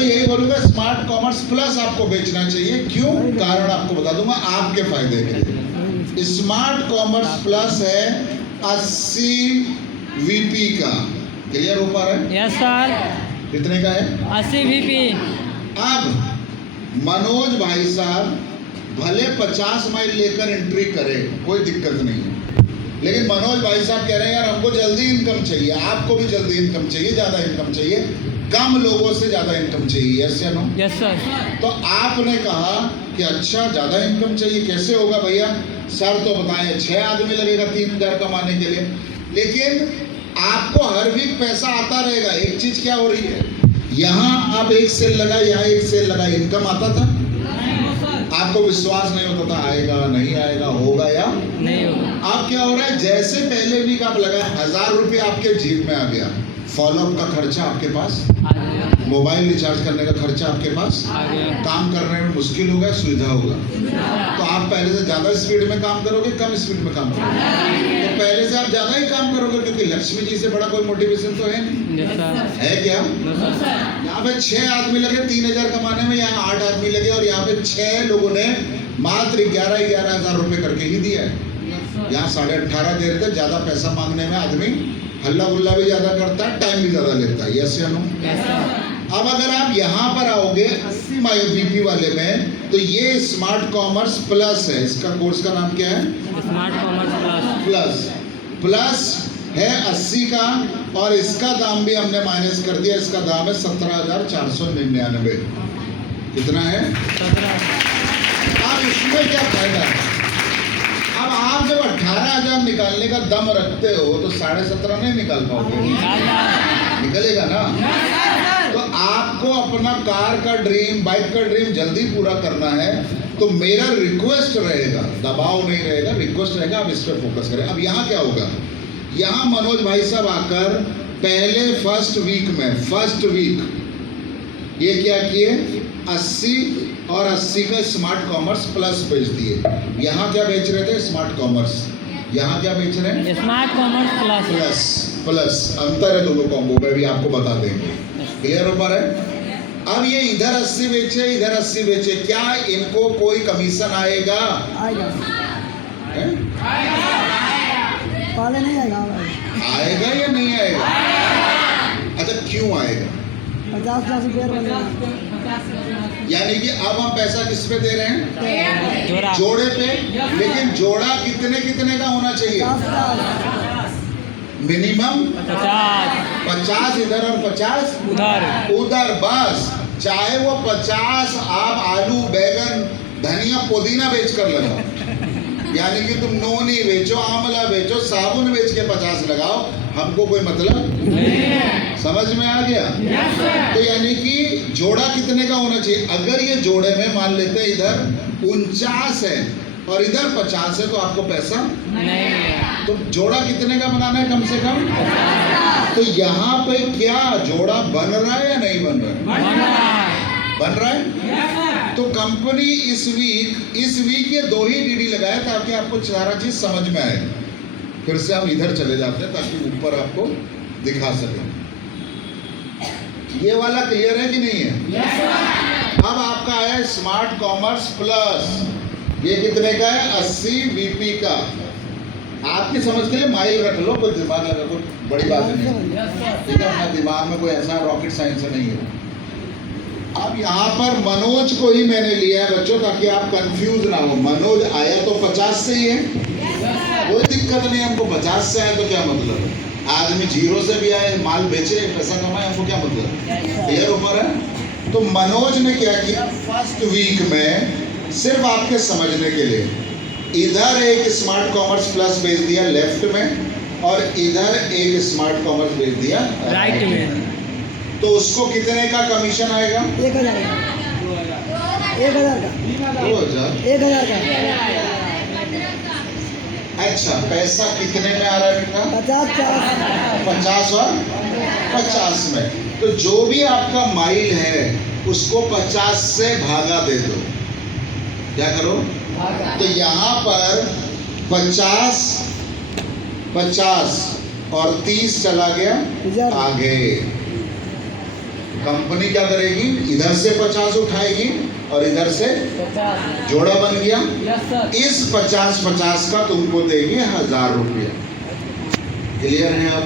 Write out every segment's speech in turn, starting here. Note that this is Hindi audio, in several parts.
तो यही बोलूंगा, स्मार्ट कॉमर्स प्लस आपको बेचना चाहिए। क्यों? कारण आपको बता दूंगा आपके फायदे के लिए। स्मार्ट कॉमर्स प्लस है 80 VP का। क्लियर हो पा रहा है? Yes sir. कितने का है? 80 VP। अब मनोज भाई साहब भले 50 माइल लेकर एंट्री करे, कोई दिक्कत नहीं है, लेकिन मनोज भाई साहब कह रहे हैं यार हमको जल्दी इनकम चाहिए, आपको भी जल्दी इनकम चाहिए, ज़्यादा इनकम चाहिए, कम लोगों से ज़्यादा इनकम चाहिए। यस या नो? Yes sir. तो आपने कहा कि अच्छा ज़्यादा इनकम चाहिए, कैसे होगा भैया? सर तो बताएं 6 आदमी लगेगा 3000 कमाने के लिए, लेकिन आपको हर वीक पैसा आता रहेगा। एक चीज़ क्या हो रही है, यहाँ आप एक सेल लगाए, यहाँ एक सेल लगाए, इनकम आता था, आपको विश्वास नहीं होता था आएगा नहीं आएगा, होगा या नहीं होगा। अब क्या हो रहा है, जैसे पहले वीक आप लगाए 1000 रुपये आपके जेब में आ गया, फॉलोअप का खर्चा आपके पास, मोबाइल रिचार्ज करने का खर्चा आपके पास, काम करने में मुश्किल होगा, सुविधा होगा। तो आप पहले से ज़्यादा स्पीड में काम करोगे, कम स्पीड में काम करोगे? तो पहले से आप ज़्यादा ही काम करोगे, क्योंकि लक्ष्मी जी से बड़ा कोई मोटिवेशन तो है नहीं। है क्या? यहाँ पे 6 आदमी लगे 3000 कमाने में, यहाँ 8 आदमी लगे और यहाँ पे 6 लोगों ने मात्र 11 हज़ार रुपये करके ही दिया है। यहाँ 18.5 दे रहे थे। ज़्यादा पैसा मांगने में आदमी हल्ला गुल्ला भी ज़्यादा करता है, टाइम भी ज़्यादा लेता है। यस या नो? अब अगर आप यहाँ पर आओगे 80 VP वाले में, तो ये स्मार्ट कॉमर्स प्लस है। इसका कोर्स का नाम क्या है? Smart commerce plus. प्लस है 80 का, और इसका दाम भी हमने माइनस कर दिया, इसका दाम है 17,499। कितना है? 17। अब इसमें क्या फायदा है? अब आप जब 18,000 निकालने का दम रखते हो तो 17.5 नहीं निकाल पाओगे? निकलेगा ना? तो आपको अपना कार का ड्रीम, बाइक का ड्रीम जल्दी पूरा करना है, तो मेरा रिक्वेस्ट रहेगा, दबाव नहीं रहेगा, रिक्वेस्ट रहेगा, आप इस पर फोकस करें। अब यहाँ क्या होगा, यहाँ मनोज भाई साहब आकर पहले फर्स्ट वीक ये क्या किए, 80 और 80 का स्मार्ट कॉमर्स प्लस बेच दिए। यहाँ क्या बेच रहे थे? Smart commerce. यहाँ क्या बेच रहे हैं? Smart commerce plus. प्लस अंतर है दोनों कॉम्बो में, भी आपको बता देंगे। क्लियर हो पा रहा है? अब ये इधर 80 बेचे, इधर 80 बेचे, क्या इनको कोई कमीशन आएगा? नहीं आएगा। आएगा या नहीं आएगा? अच्छा, क्यों आएगा? 50 रुपये। यानी कि अब हम पैसा किस पे दे रहे हैं? जोड़े पे। लेकिन जोड़ा कितने का होना चाहिए? मिनिमम 50 इधर और 50 उधर। बस चाहे वो 50 आप आलू, बैगन, धनिया, पुदीना बेच कर लगाओ, यानी कि तुम नोनी बेचो, आंवला बेचो, साबुन बेच के 50 लगाओ, हमको कोई मतलब नहीं। समझ में आ गया? तो यानी कि जोड़ा कितने का होना चाहिए? अगर ये जोड़े में मान लेते हैं इधर 49 है और इधर 50 है, तो आपको पैसा नहीं। तो जोड़ा कितने का बनाना है कम से कम? तो यहाँ पे क्या जोड़ा बन रहा है या नहीं बन रहा है? बन रहा है। तो कंपनी इस वीक ये 2 ही DD लगाए ताकि आपको सारा चीज समझ में आए। फिर से हम इधर चले जाते हैं ताकि ऊपर आपको दिखा सके। ये वाला क्लियर है कि नहीं है? अब आपका है स्मार्ट कॉमर्स प्लस। ये कितने का है? 80 VP का। आपकी समझ के लिए माइल रख लो, कोई दिमाग लगा, कोई बड़ी बात नहीं, ठीक है? अपना दिमाग में कोई ऐसा रॉकेट साइंस नहीं है। अब यहाँ पर मनोज को ही मैंने लिया है बच्चों, ताकि आप कंफ्यूज ना हो। मनोज आया तो 50 से ही है, कोई दिक्कत नहीं, हमको 50 से आए तो क्या मतलब? आदमी 0 से भी आए, माल बेचे, पैसा कमाए, हमको क्या मतलब? क्लियर ऊपर है? तो मनोज ने क्या किया, फर्स्ट वीक में सिर्फ आपके समझने के लिए इधर एक स्मार्ट कॉमर्स प्लस बेच दिया लेफ्ट में, और इधर एक स्मार्ट कॉमर्स बेच दिया राइट में। तो उसको कितने का कमीशन आएगा? 1000 का। 1000 का। अच्छा, पैसा कितने में आ रहा है बेटा? 50 और 50 में। तो जो भी आपका माइल है उसको 50 से भागा दे दो। क्या करो? तो यहाँ पर 50 और 30 चला गया आगे। कंपनी क्या करेगी, इधर से 50 उठाएगी और इधर से जोड़ा बन गया। इस 50-50 का तुमको देगी 1000 रुपया। क्लियर है? अब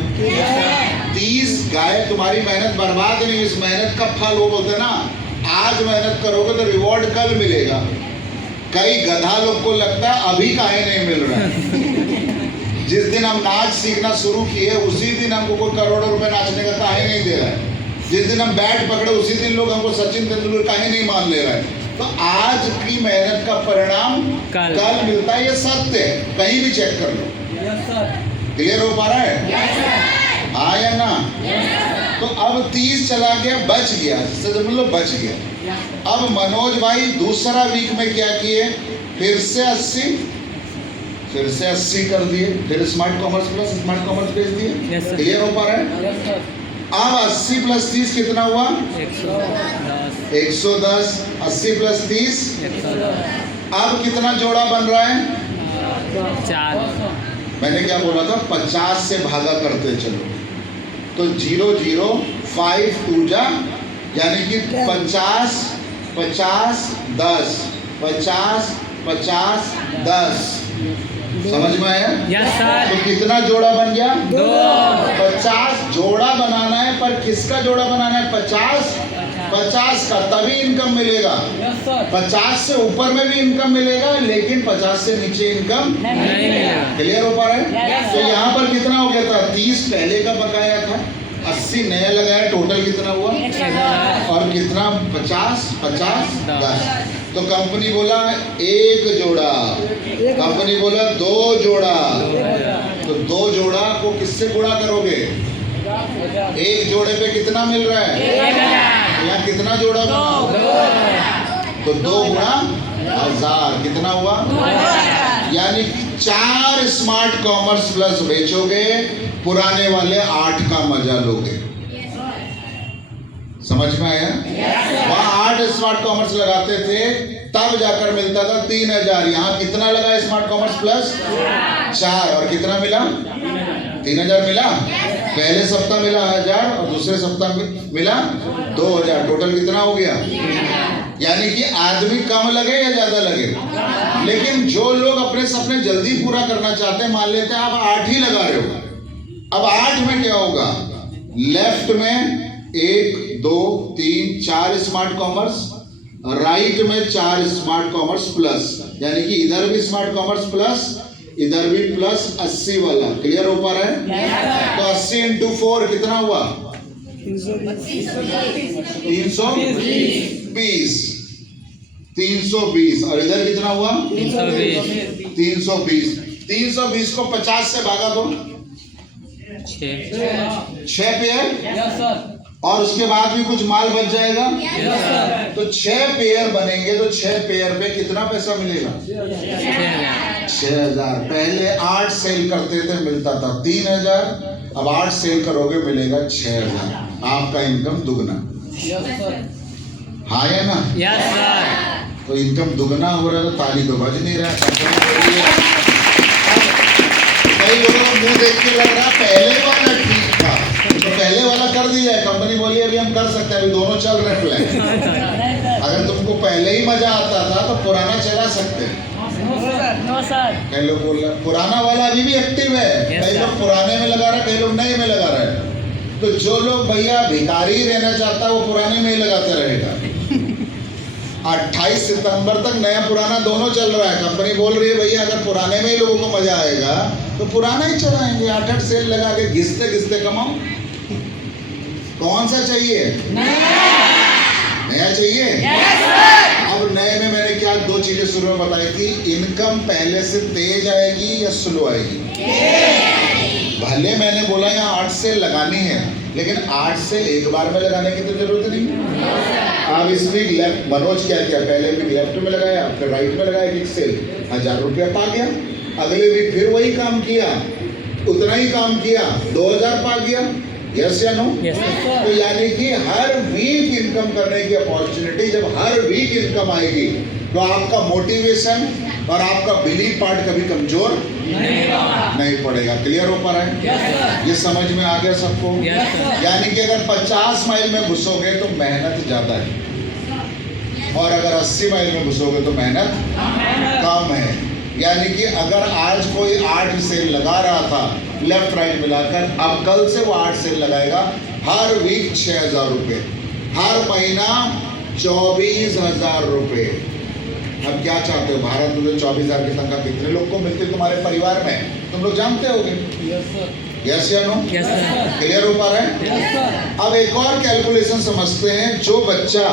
30 गाय तुम्हारी मेहनत बर्बाद नहीं, इस मेहनत का फल वो बोलते ना, आज मेहनत करोगे तो रिवॉर्ड कल मिलेगा। कई गधा लोग को लगता है अभी काहे नहीं मिल रहा है। जिस दिन हम नाच सीखना शुरू किए उसी दिन हमको कोई करोड़ों रुपए नाचने का काहे नहीं दे रहा है। जिस दिन हम बैट पकड़े उसी दिन लोग हमको सचिन तेंदुलकर काहे नहीं मान ले रहा है। तो आज की मेहनत का परिणाम कल मिलता है, ये सत्य है, कहीं भी चेक कर लो। क्लियर हो पा रहा है? हाँ या ना? तो अब 30 चला गया, बच गया, मतलब बच गया। अब मनोज भाई दूसरा वीक में क्या किए, फिर से 80 कर दिए, फिर smart commerce plus smart commerce भेज दिए। क्लियर हो पा रहा है? अब 80 + 30 कितना हुआ? 110। 80 + 30 अब कितना जोड़ा बन रहा है? 4। मैंने क्या बोला था, 50 से भागा करते चलो, तो 0 0 5 2 जा, यानी कि 50 50 10 50 50 10। समझ में आया? Yes sir. तो कितना जोड़ा बन गया? 2। 50 जोड़ा बनाना है, पर किसका जोड़ा बनाना है? 50 का, तभी इनकम मिलेगा। 50 से ऊपर में भी इनकम मिलेगा, लेकिन 50 से नीचे इनकम नहीं मिलेगा। क्लियर हो पा रहा है? तो यहाँ पर कितना हो गया था? 30 पहले का बकाया था, 80 नया लगाया, टोटल कितना हुआ? और कितना? 50 50 10। तो कंपनी बोला 1 जोड़ा, कंपनी बोला 2 जोड़ा। तो 2 जोड़ा को किससे गुणा करोगे? 1 जोड़े पे कितना मिल रहा है? 1000। यहाँ कितना जोड़ा बना? तो 2 गुणा 1000 कितना हुआ? यानी कि 4 स्मार्ट कॉमर्स प्लस बेचोगे, पुराने वाले 8 का मजा लोगे। समझ में आया? वहां 8 स्मार्ट कॉमर्स लगाते थे, तब जाकर मिलता था 3000। यहाँ कितना लगा स्मार्ट कॉमर्स प्लस? 4। और कितना मिला? 3000 मिला। पहले सप्ताह मिला 1000 और दूसरे सप्ताह मिला 2000। टोटल कितना हो गया? यानी कि आदमी कम लगे या ज्यादा लगे, लेकिन जो लोग अपने सपने जल्दी पूरा करना चाहते हैं, मान लेते हैं आप 8 ही लगा रहे हो। अब 8 में क्या होगा? लेफ्ट में 1 2 3 4 स्मार्ट कॉमर्स, राइट में 4 स्मार्ट कॉमर्स प्लस, यानी कि इधर भी स्मार्ट कॉमर्स प्लस, इधर भी प्लस 80 वाला। क्लियर हो पा रहा है? तो 80 × 4 कितना हुआ? 320। और इधर कितना हुआ? 320। 320 को 50 से भागा दो, 6 पेयर, और उसके बाद भी कुछ माल बच जाएगा। तो 6 पेयर बनेंगे, तो 6 पेयर पे कितना पैसा मिलेगा? 6000। पहले 8 सेल करते थे, मिलता था 3000। अब 8 सेल करोगे, मिलेगा 6000। आपका इनकम दुगना। हाँ या ना? Yes sir. तो इनकम दुगना हो रहा है, तो ताली तो बज नहीं रहा। कई लोगों को मुंह देख के लग रहा पहले वाला ठीक था, तो पहले वाला कर दिया है। कंपनी बोली अभी हम कर सकते हैं, अभी दोनों चल रहे प्लान। अगर तुमको पहले ही मजा आता था तो पुराना चला सकते हैं। कई लोग बोल रहे पुराना वाला अभी भी एक्टिव है, कई लोग पुराने में लगा रहे हैं, कई लोग नए में लगा रहे हैं। तो जो लोग भैया भिखारी रहना चाहता है वो पुराने में ही लगाते रहेगा। 28 सितंबर तक नया पुराना दोनों चल रहा है। कंपनी बोल रही है भैया अगर पुराने में ही लोगों को मजा आएगा तो पुराना ही चलाएंगे। 8 सेल लगा के घिसते घिसते कमाओ। कौन सा चाहिए? नया चाहिए? अब नए में मैंने क्या 2 चीजें शुरू में बताई थी। इनकम पहले से तेज आएगी या स्लो आएगी? भले मैंने बोला यहाँ 8 सेल लगानी है, लेकिन 8 सेल एक बार में लगाने की तो जरूरत नहीं। अब इस वीक लेफ्ट मनोज क्या किया, पहले वीक लेफ्ट में लगाया, फिर राइट में लगाया, एक सेल 1000 रुपया पा गया। अगले वीक फिर वही काम किया, उतना ही काम किया, 2000 पा गया। यस या नो? तो यानी कि हर वीक इनकम करने की अपॉर्चुनिटी, जब हर वीक इनकम आएगी तो आपका मोटिवेशन और आपका बिलीव पार्ट कभी कमजोर नहीं पड़ेगा। क्लियर हो पा रहा है? ये समझ में आ गया सबको? Yes, sir. यानी कि अगर 50 माइल में घुसोगे तो मेहनत ज्यादा है, और अगर 80 माइल में घुसोगे तो मेहनत कम है। यानी कि अगर आज कोई 8 सेल लगा रहा था लेफ्ट राइट मिलाकर, अब कल से वो 8 सेल लगाएगा। हर वीक 6,000 रुपये, हर महीना 24,000 रुपये। अब क्या चाहते हो? भारत में तो 24,000 की तनख्वाह कितने लोग को मिलती है तुम्हारे परिवार में? तुम लोग जानते होगे। यस या नो? Yes, sir. क्लियर हो पा रहा है? अब एक और कैलकुलेशन समझते हैं। जो बच्चा